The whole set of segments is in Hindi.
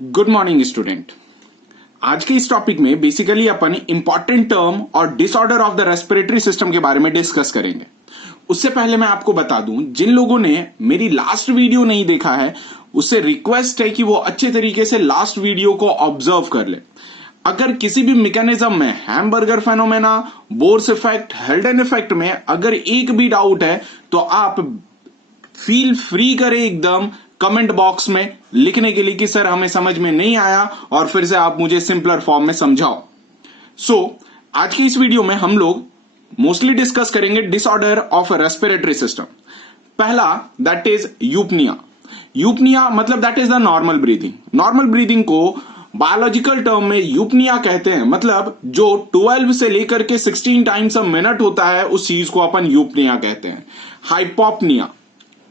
Good morning student. आज के इस टॉपिक में बेसिकली अपन इंपॉर्टेंट टर्म और disorder of the respiratory system के बारे में डिस्कस करेंगे। उससे पहले मैं आपको बता दूं, जिन लोगों ने मेरी लास्ट वीडियो नहीं देखा है उससे रिक्वेस्ट है कि वो अच्छे तरीके से लास्ट वीडियो को ऑब्जर्व कर ले। अगर किसी भी मैकेनिज्म में, hamburger phenomena, Bohr's effect, हेल्डन effect में अगर एक भी डाउट है तो आप फील फ्री करें एकदम कमेंट बॉक्स में लिखने के लिए कि सर हमें समझ में नहीं आया, और फिर से आप मुझे सिंपलर फॉर्म में समझाओ। आज की इस वीडियो में हम लोग मोस्टली डिस्कस करेंगे डिसऑर्डर ऑफ रेस्पिरेटरी सिस्टम। पहला दैट इज यूपनिया। यूपनिया मतलब that is the normal breathing. Normal breathing को बायोलॉजिकल टर्म में यूपनिया कहते हैं। मतलब जो 12 से लेकर के 16 टाइम्स अ मिनट होता है उस चीज को अपन यूपनिया कहते हैं। हाइपोपनिया,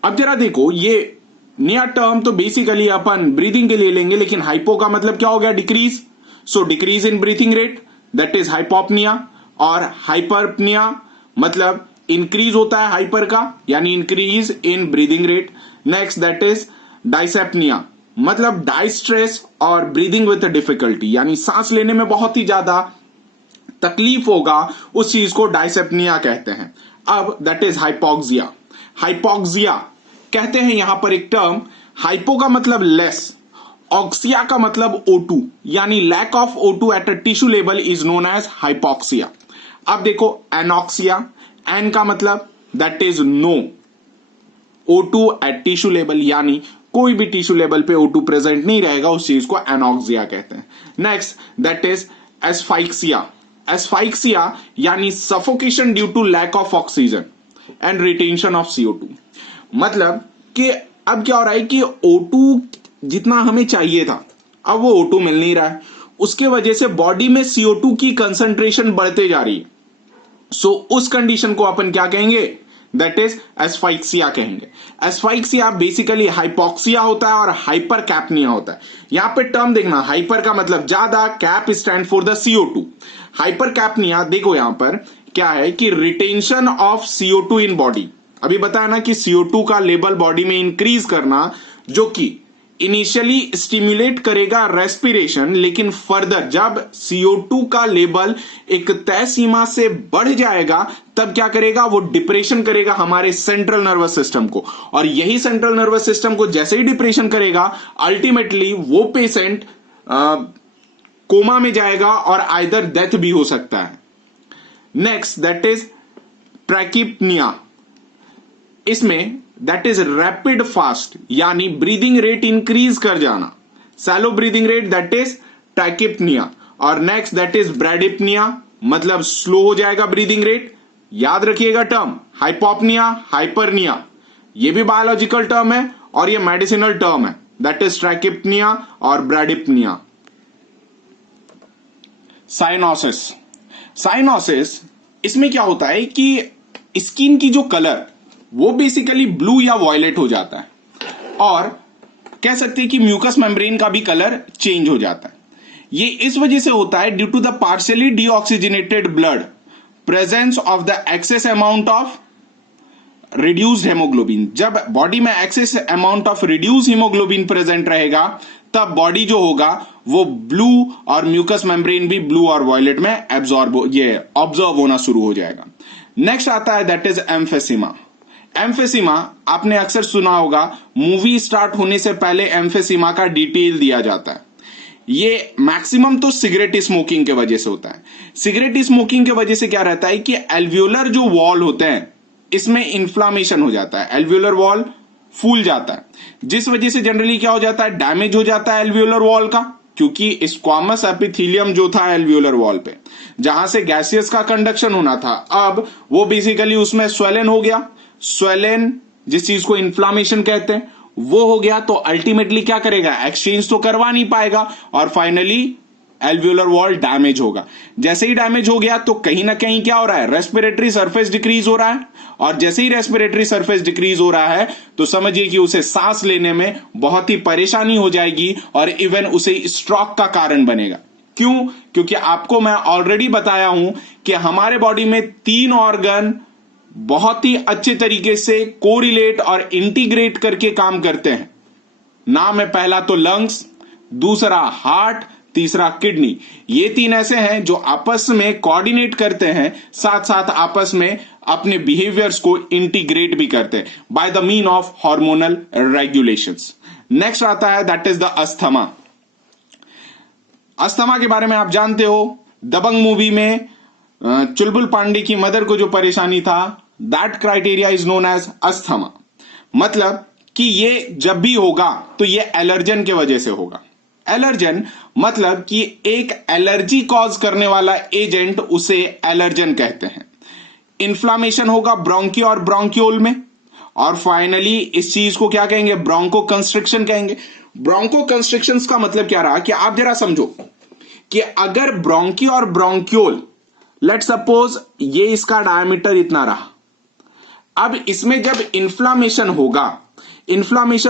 अब जरा देखो, ये नया टर्म तो बेसिकली अपन ब्रीदिंग के लिए लेंगे, लेकिन हाइपो का मतलब क्या हो गया? Decrease. So decrease in breathing rate, that is hypopnoea. और हाइपरपनिया मतलब इंक्रीज होता है हाइपर का, यानी increase in breathing rate. Next that is dyspnoea, मतलब डाई स्ट्रेस और ब्रीदिंग विथ डिफिकल्टी, यानी सांस लेने में बहुत ही ज्यादा तकलीफ होगा, उस चीज को डाइसेप्निया कहते हैं। अब दैट इज हाइपोक्सिया। हाइपोक्सिया कहते हैं यहां पर एक टर्म, हाइपो का मतलब लेस, ऑक्सिया का मतलब O2, यानी lack of O2 at a tissue level is known as hypoxia. अब देखो एनॉक्सिया, एन का मतलब that is no O2 at tissue level, यानी कोई भी टिश्यू लेवल पे O2 प्रेजेंट नहीं रहेगा, उस चीज को एनॉक्सिया कहते हैं। Next that is asphyxia. Asphyxia यानी suffocation due to lack of oxygen and retention of CO2। मतलब कि अब क्या हो रहा है कि O2 जितना हमें चाहिए था अब वो O2 मिल नहीं रहा है, उसके वजह से बॉडी में CO2 की कंसंट्रेशन बढ़ते जा रही है। उस कंडीशन को अपन क्या कहेंगे? दैट इज एस्फाइक्सिया कहेंगे। एस्फाइक्सिया बेसिकली हाइपोक्सिया होता है और हाइपर कैपनिया होता है। यहां पे टर्म देखना, हाइपर का मतलब ज्यादा, cap stand for the CO2। Hypercapnia देखो यहां पर क्या है कि retention of CO2 in body. अभी बताया ना कि CO2 का लेवल बॉडी में इंक्रीज करना, जो कि इनिशियली स्टिमुलेट करेगा रेस्पिरेशन, लेकिन फर्दर जब CO2 का लेवल एक तय सीमा से बढ़ जाएगा तब क्या करेगा? वो डिप्रेशन करेगा हमारे सेंट्रल नर्वस सिस्टम को, और यही सेंट्रल नर्वस सिस्टम को जैसे ही डिप्रेशन करेगा अल्टीमेटली वो पेशेंट कोमा में जाएगा और आइदर डेथ भी हो सकता है। Next that is tachypnoea. इसमें दैट इज रैपिड फास्ट, यानी ब्रीदिंग रेट इंक्रीज कर जाना। Shallow breathing rate that is tachypnoea. और नेक्स्ट दैट इज ब्रैडिपनिया, मतलब स्लो हो जाएगा ब्रीदिंग रेट। याद रखिएगा टर्म हाइपोपनिया, हाइपरनिया, ये भी बायोलॉजिकल टर्म है और ये मेडिसिनल टर्म है, दैट इज ट्रैकिपनिया और ब्रैडिपनिया। साइनोसिस। साइनोसिस, इसमें क्या होता है कि स्किन की जो कलर वो बेसिकली ब्लू या वॉयलेट हो जाता है, और कह सकते हैं कि म्यूकस मेम्ब्रेन का भी कलर चेंज हो जाता है। ये इस वजह से होता है due to the partially deoxygenated blood, presence of the excess amount of reduced haemoglobin. जब बॉडी में excess amount of reduce haemoglobin present रहेगा तब बॉडी जो होगा वो ब्लू, और म्यूकस मेम्ब्रेन भी ब्लू और वॉयलेट में ऑब्जर्व होना शुरू हो जाएगा। नेक्स्ट आता है दैट इज एम्फेसिमा। एम्फेसिमा आपने अक्सर सुना होगा, मूवी स्टार्ट होने से पहले एम्फेसिमा का डिटेल दिया जाता है। ये मैक्सिमम तो सिगरेट स्मोकिंग के वजह से होता है। सिगरेट स्मोकिंग के वजह से क्या रहता है कि एल्वियोलर जो वॉल होते हैं इसमें इंफ्लामेशन हो जाता है, एल्वियोलर वॉल फूल जाता है, जिस वजह से जनरली क्या हो जाता है? डैमेज हो जाता है एल्वियोलर वॉल का, क्योंकि स्क्वामस एपिथेलियम जो था एल्वियोलर वॉल पे, जहां से गैसियस का कंडक्शन होना था, अब वो बेसिकली उसमें स्वेलन हो गया। स्वेलन जिस चीज को इन्फ्लामेशन कहते हैं वो हो गया, तो अल्टीमेटली क्या करेगा? एक्सचेंज तो करवा नहीं पाएगा और फाइनली एल्वियोलर वॉल डैमेज होगा। जैसे ही डैमेज हो गया तो कहीं ना कहीं क्या हो रहा है? रेस्पिरेटरी सरफेस डिक्रीज हो रहा है, और जैसे ही रेस्पिरेटरी सरफेस डिक्रीज हो रहा है तो समझिए कि उसे सांस लेने में बहुत ही परेशानी हो जाएगी और इवन उसे स्ट्रोक का कारण बनेगा। क्यों? क्योंकि आपको मैं ऑलरेडी बताया हूं कि हमारे बॉडी में 3 ऑर्गन बहुत ही अच्छे तरीके से कोरिलेट और इंटीग्रेट करके काम करते हैं। नाम है पहला तो लंग्स, दूसरा हार्ट, तीसरा किडनी। ये तीन ऐसे हैं जो आपस में कोऑर्डिनेट करते हैं, साथ साथ आपस में अपने बिहेवियर्स को इंटीग्रेट भी करते हैं by the mean of hormonal regulations. Next आता है that is the asthma. Asthma के बारे में आप जानते हो, दबंग मूवी में चुलबुल पांडे की मदर को जो परेशानी था, that criteria is known as asthma. मतलब कि ये जब भी होगा तो ये एलर्जन के वजह से होगा। एलर्जन मतलब कि एक एलर्जी कॉज करने वाला एजेंट, उसे एलर्जन कहते हैं। इन्फ्लामेशन होगा ब्रोंकी और ब्रोंक्यूल में, और फाइनली इस चीज को क्या कहेंगे, ब्रोंको कंस्ट्रिक्शन कहेंगे। ब्रोंको कंस्ट्रिक्शन का मतलब क्या रहा कि आप जरा समझो कि अगर ब्रोंकी और ब्रोंक्यूल, लेट सपोज ये इसका डायमीटर इतना रहा, अब इसमें जब इन्फ्लामेशन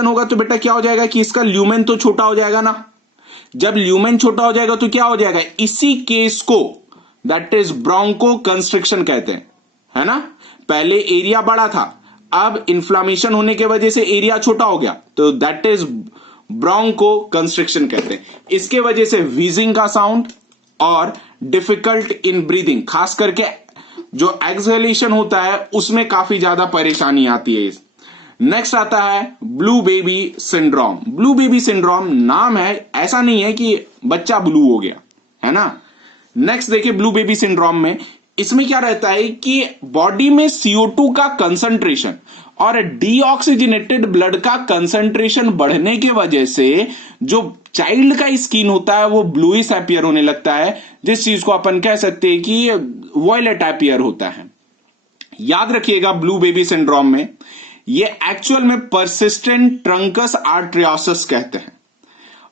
होगा तो बेटा क्या हो जाएगा कि इसका ल्यूमेन तो छोटा हो जाएगा ना। जब ल्यूमेन छोटा हो जाएगा तो क्या हो जाएगा, इसी केस को दैट इज ब्रोंको कंस्ट्रिक्शन कहते हैं, है ना। पहले एरिया बड़ा था, अब इन्फ्लामेशन होने की वजह से एरिया छोटा हो गया, तो दैट इज ब्रोंको कंस्ट्रिक्शन कहते हैं। इसके वजह से व्हीजिंग का साउंड और डिफिकल्ट इन ब्रीदिंग, खास करके जो एक्सहेलेशन होता है उसमें काफी ज्यादा परेशानी आती है। नेक्स्ट आता है blue baby syndrome. Blue baby syndrome नाम है, ऐसा नहीं है कि बच्चा ब्लू हो गया, है ना। नेक्स्ट देखिए ब्लू बेबी सिंड्रोम में इसमें क्या रहता है कि बॉडी में CO2 का कंसंट्रेशन और डीऑक्सीजनेटेड ब्लड का कंसंट्रेशन बढ़ने के वजह से जो चाइल्ड का स्किन होता है वो ब्लूइश अपीयर होने लगता है, जिस चीज को अपन कह सकते हैं कि वॉयलेट अपीयर होता है। याद रखिएगा ब्लू बेबी सिंड्रोम में ये एक्चुअल में परसिस्टेंट ट्रंकस आर्ट्रियोसिस कहते हैं,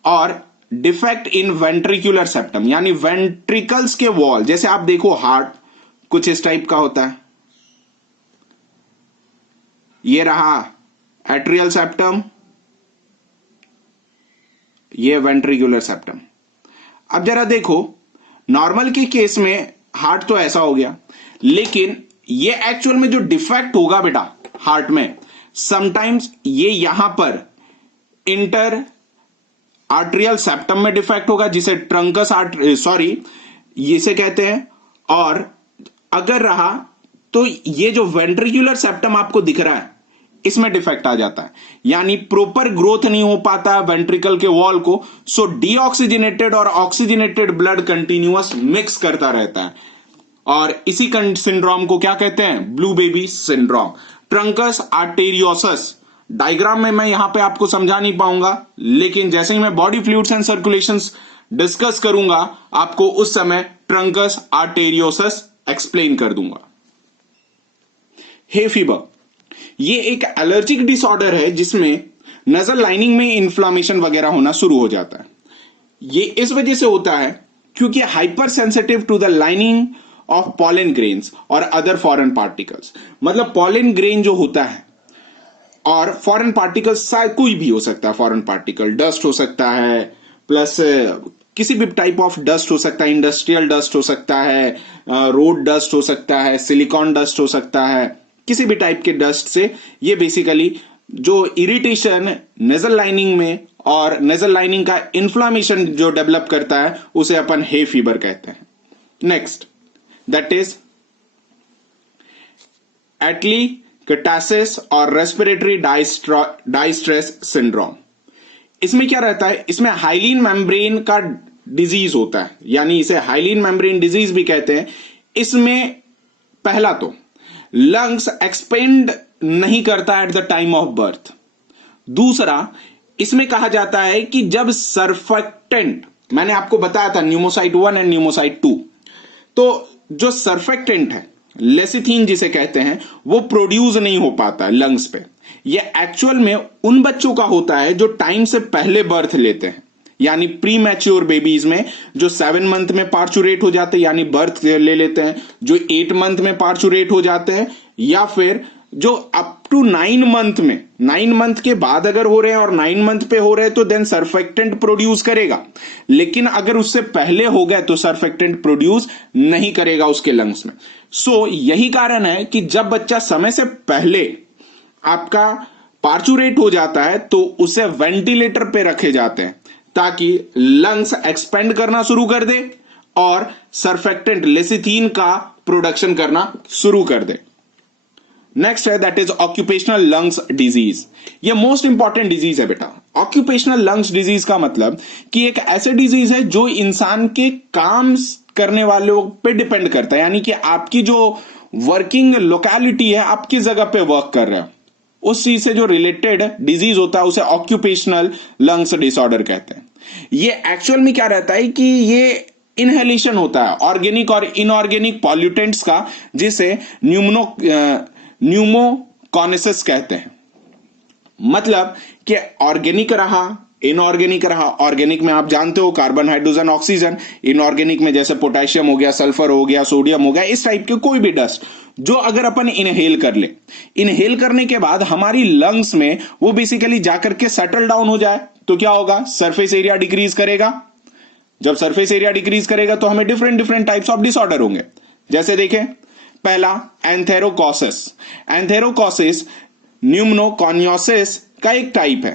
और डिफेक्ट इन वेंट्रिकुलर सेप्टम यानी वेंट्रिकल्स के वॉल, जैसे आप देखो हार्ट कुछ इस टाइप का होता है, ये रहा एट्रियल सेप्टम, ये वेंट्रिकुलर सेप्टम। अब जरा देखो नॉर्मल के केस में हार्ट तो ऐसा हो गया, लेकिन ये एक्चुअल में जो डिफेक्ट होगा बेटा हार्ट में, समटाइम्स ये यहां पर इंटर आर्ट्रियल सेप्टम में डिफेक्ट होगा, जिसे ट्रंकस इसे कहते हैं। और अगर रहा तो ये जो वेंट्रिकुलर सेप्टम आपको दिख रहा है इसमें डिफेक्ट आ जाता है, यानी प्रॉपर ग्रोथ नहीं हो पाता वेंट्रिकल के वॉल को, सो डीऑक्सीजनेटेड और ऑक्सीजनेटेड ब्लड कंटिन्यूअस मिक्स करता रहता है, और इसी सिंड्रोम को क्या कहते हैं, blue baby syndrome. Trunks arteriosus diagram में मैं यहां पे आपको समझा नहीं पाऊंगा, लेकिन जैसे ही मैं body fluids and circulations discuss करूंगा आपको उस समय ट्रंकस आर्टेरियोसिस एक्सप्लेन कर दूंगा। हे फीवर ये एक एलर्जिक डिसऑर्डर है जिसमें नजल लाइनिंग में इन्फ्लामेशन वगैरह होना शुरू हो जाता है। ये इस वजह से होता है क्योंकि hypersensitive to the lining of pollen grains और अदर फॉरेन पार्टिकल्स। मतलब पॉलन ग्रेन जो होता है और फॉरेन पार्टिकल्स कोई भी हो सकता है, फॉरेन पार्टिकल डस्ट हो सकता है, प्लस किसी भी टाइप ऑफ डस्ट हो सकता है, इंडस्ट्रियल डस्ट हो सकता है, रोड डस्ट हो सकता है, सिलिकॉन डस्ट हो सकता है, किसी भी टाइप के डस्ट से ये बेसिकली जो इरिटेशन नेजल लाइनिंग में और नेजल लाइनिंग का इन्फ्लामेशन जो डेवलप करता है उसे अपन हे फीवर कहते हैं। नेक्स्ट दैट इज एटलीकटासिस और रेस्पिरेटरी डाइस्ट्रेस सिंड्रोम। इसमें क्या रहता है, इसमें हाइलिन मेम्ब्रेन का डिजीज होता है, यानी इसे हाइलिन मेम्ब्रेन डिजीज भी कहते हैं। इसमें पहला तो लंग्स एक्सपेंड नहीं करता at the time of birth. दूसरा इसमें कहा जाता है कि जब सर्फेक्टेंट, मैंने आपको बताया था न्यूमोसाइट 1 एंड न्यूमोसाइट 2, तो जो सर्फेक्टेंट है लेसिथीन जिसे कहते हैं वो प्रोड्यूस नहीं हो पाता लंग्स पे। ये एक्चुअल में उन बच्चों का होता है जो टाइम से पहले बर्थ लेते हैं, यानी प्री मैच्योर बेबीज में जो 7 मंथ में पार्चुरेट हो जाते हैं यानी बर्थ ले लेते हैं, जो 8 मंथ में पार्चुरेट हो जाते हैं, या फिर जो अप टू 9 मंथ में, 9 मंथ के बाद अगर हो रहे हैं और 9 मंथ पे हो रहे हैं तो देन सर्फेक्टेंट प्रोड्यूस करेगा, लेकिन अगर उससे पहले हो गए तो सर्फेक्टेंट प्रोड्यूस नहीं करेगा उसके लंग्स में। सो यही कारण है कि जब बच्चा समय से पहले आपका पार्चुरेट हो जाता है तो उसे वेंटिलेटर पे रखे जाते हैं ताकि लंग्स एक्सपेंड करना शुरू कर दे और सर्फेक्टेंट लेसिथीन का प्रोडक्शन करना शुरू कर दे। नेक्स्ट है that is occupational lungs disease. ये मोस्ट इंपॉर्टेंट डिजीज है बेटा। ऑक्यूपेशनल लंग्स डिजीज का मतलब कि एक ऐसे डिजीज है जो इंसान के काम करने वालों पे डिपेंड करता है, यानी कि आपकी जो वर्किंग लोकेलिटी है, आपकी जगह पे वर्क कर रहे हो, उस चीज से जो रिलेटेड डिजीज होता है उसे ऑक्यूपेशनल लंग्स डिसऑर्डर कहते हैं। ये एक्चुअल में क्या रहता है कि ये इनहेलेशन होता है ऑर्गेनिक और इनऑर्गेनिक पॉल्यूटेंट्स का, जिसे न्यूमोकॉनेसिस कहते हैं। मतलब कि ऑर्गेनिक रहा, इनऑर्गेनिक रहा। ऑर्गेनिक में आप जानते हो कार्बन, हाइड्रोजन, ऑक्सीजन। इनऑर्गेनिक में जैसे पोटेशियम हो गया, सल्फर हो गया, सोडियम हो गया, इस टाइप के कोई भी डस्ट जो अगर अपन इनहेल कर ले, इनहेल करने के बाद हमारी लंग्स में वो बेसिकली जाकर के सेटल डाउन हो जाए तो क्या होगा, सरफेस एरिया डिक्रीज करेगा। जब सरफेस एरिया डिक्रीज करेगा तो हमें different different types of disorder होंगे। जैसे देखें, पहला एंथेरोकॉसिस। एंथेरोकॉसिस न्यूमोकॉनियोसिस का एक टाइप है।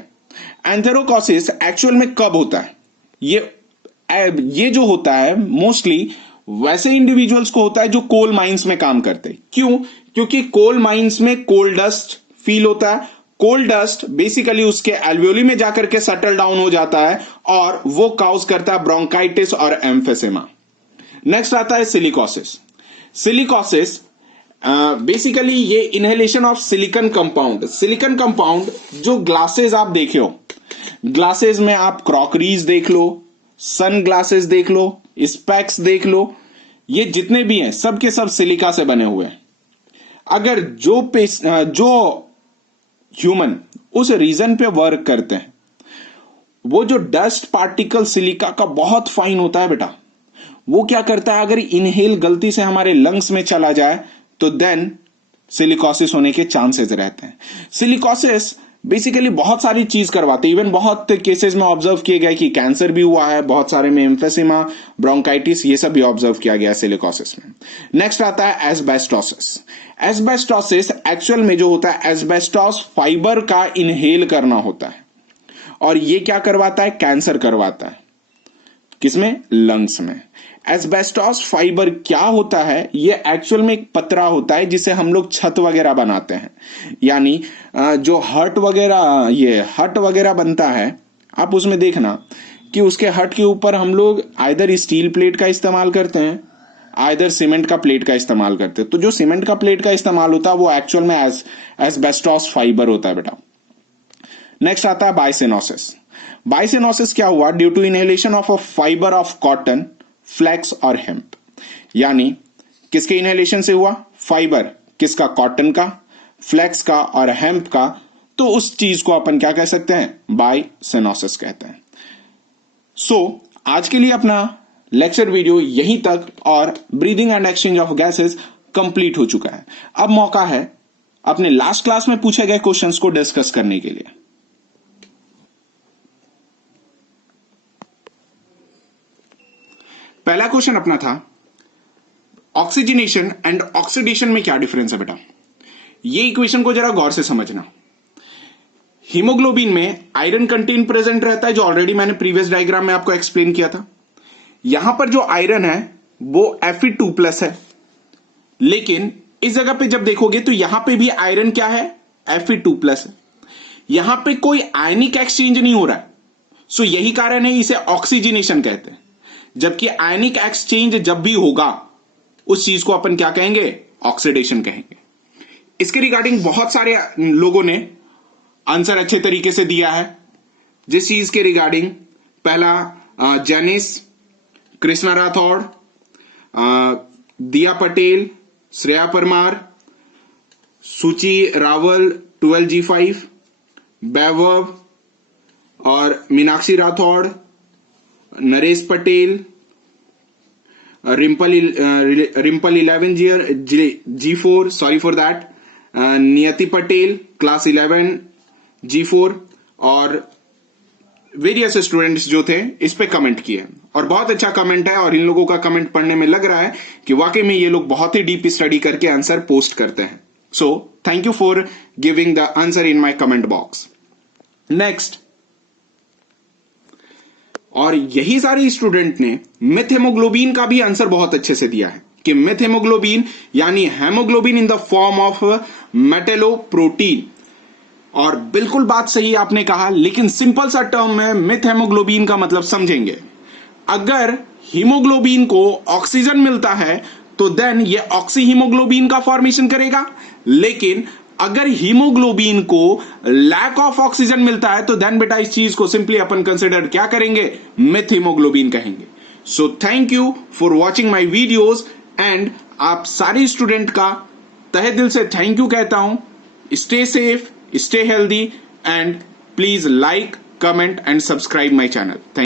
एंथेरोकॉसिस एक्चुअल में कब होता है, ये जो होता है मोस्टली वैसे इंडिविजुअल्स को होता है जो कोल माइंस में काम करते हैं। क्यों? क्योंकि कोल माइंस में कोल डस्ट फील होता है। कोल डस्ट बेसिकली उसके एल्वियोली में जाकर के सेटल डाउन हो जाता है और वो काउज करता है ब्रोंकाइटिस और एम्फेसेमा। नेक्स्ट आता है सिलिकोसिस। सिलिकोसिस बेसिकली ये inhalation of silicon compound. Silicon compound जो ग्लासेस आप देखे हो, ग्लासेस में आप क्रॉकरीज देख लो, सन ग्लासेस देख लो, स्पेक्स देख लो, ये जितने भी हैं सब के सब सिलिका से बने हुए हैं। अगर जो ह्यूमन उस रीजन पे वर्क करते हैं, वो जो डस्ट पार्टिकल सिलिका का बहुत फाइन होता है बेटा, वो क्या करता है, अगर इनहेल गलती से हमारे लंग्स में चला जाए तो देन सिलिकोसिस होने के चांसेस रहते हैं। सिलिकोसिस बेसिकली बहुत सारी चीज करवाते हैं। इवन बहुत केसेस में ऑब्जर्व किए गए कि कैंसर भी हुआ है, बहुत सारे में एम्फेसिमा, ब्रोंकाइटिस, ये सब भी ऑब्जर्व किया गया है सिलिकोसिस में। नेक्स्ट आता है एस्बेस्टोसिस। एस्बेस्टोसिस एक्चुअल में जो होता है, एस्बेस्टॉस फाइबर का इनहेल करना होता है और ये क्या करवाता है, कैंसर करवाता है। किसमें? लंग्स में। एस्बेस्टॉस फाइबर क्या होता है, ये एक्चुअल में एक पतरा होता है जिसे हम लोग छत वगैरह बनाते हैं, यानी जो हट वगैरह बनता है, आप उसमें देखना कि उसके हट के ऊपर हम लोग आइदर स्टील प्लेट का इस्तेमाल करते हैं, आइदर सीमेंट का प्लेट का इस्तेमाल करते हैं। तो जो सीमेंट का प्लेट का इस्तेमाल होता है वो एक्चुअल में एस्बेस्टॉस फाइबर होता है बेटा। नेक्स्ट आता है बाइसिनोसिस। बाइसिनोसिस क्या हुआ, due to inhalation of a fibre of cotton, flax और हेम्प। यानी किसके इनहेलेशन से हुआ, फाइबर किसका, कॉटन का, फ्लैक्स का और हेम्प का। तो उस चीज को अपन क्या कह सकते हैं, बाइसिनोसिस कहते हैं। सो आज के लिए अपना लेक्चर वीडियो यहीं तक और breathing and exchange of gases complete हो चुका है। अब मौका है अपने लास्ट क्लास में पूछे गए क्वेश्चंस को डिस्कस करने के लिए। पहला क्वेश्चन अपना था, ऑक्सीजनेशन एंड ऑक्सीडेशन में क्या डिफरेंस है बेटा। ये इक्वेशन को जरा गौर से समझना। हीमोग्लोबिन में आयरन कंटेंट प्रेजेंट रहता है, जो ऑलरेडी मैंने प्रीवियस डायग्राम में आपको एक्सप्लेन किया था। यहां पर जो आयरन है वो Fe2+ है, लेकिन इस जगह पे जब देखोगे तो यहां पे भी आयरन क्या है, Fe2+ है। यहां पे कोई आयनिक एक्सचेंज नहीं हो रहा है, सो यही कारण है इसे ऑक्सीजनेशन कहते हैं। जबकि आयनिक एक्सचेंज जब भी होगा उस चीज को अपन क्या कहेंगे, ऑक्सीडेशन कहेंगे। इसके रिगार्डिंग बहुत सारे लोगों ने आंसर अच्छे तरीके से दिया है। जिस चीज के रिगार्डिंग, पहला जैनिस, कृष्णा राठौड़, दिया पटेल, श्रेया परमार, सुची रावल 12G5, वैभव और Meenakshi Rathore, Naresh Patel, Rimple 11G4, sorry for that, Niyati Patel class 11G4 और वेरियस स्टूडेंट्स जो थे इस पे कमेंट किए और बहुत अच्छा कमेंट है। और इन लोगों का कमेंट पढ़ने में लग रहा है कि वाकई में ये लोग बहुत ही डीप स्टडी करके आंसर पोस्ट करते हैं। So thank you for giving the answer in my comment box. Next, और यही सारे स्टूडेंट ने मिथ हेमोग्लोबिन का भी आंसर बहुत अच्छे से दिया है कि मिथ हेमोग्लोबिन यानी haemoglobin in the form of metalloprotein. और बिल्कुल बात सही आपने कहा, लेकिन सिंपल सा टर्म में मिथ हेमोग्लोबिन का मतलब समझेंगे। अगर हीमोग्लोबिन को ऑक्सीजन मिलता है तो देन ये ऑक्सी हीमोग्लोबिन का फॉर्मेशन करेगा, लेकिन अगर हीमोग्लोबिन को लैक ऑफ ऑक्सीजन मिलता है तो देन बेटा इस चीज को सिंपली अपन कंसिडर क्या करेंगे, मिथ हीमोग्लोबिन कहेंगे। So thank you for watching my videos and आप सारे स्टूडेंट का तहे दिल से थैंक यू कहता हूं। Stay safe, stay healthy and please like, comment and subscribe my channel. Thank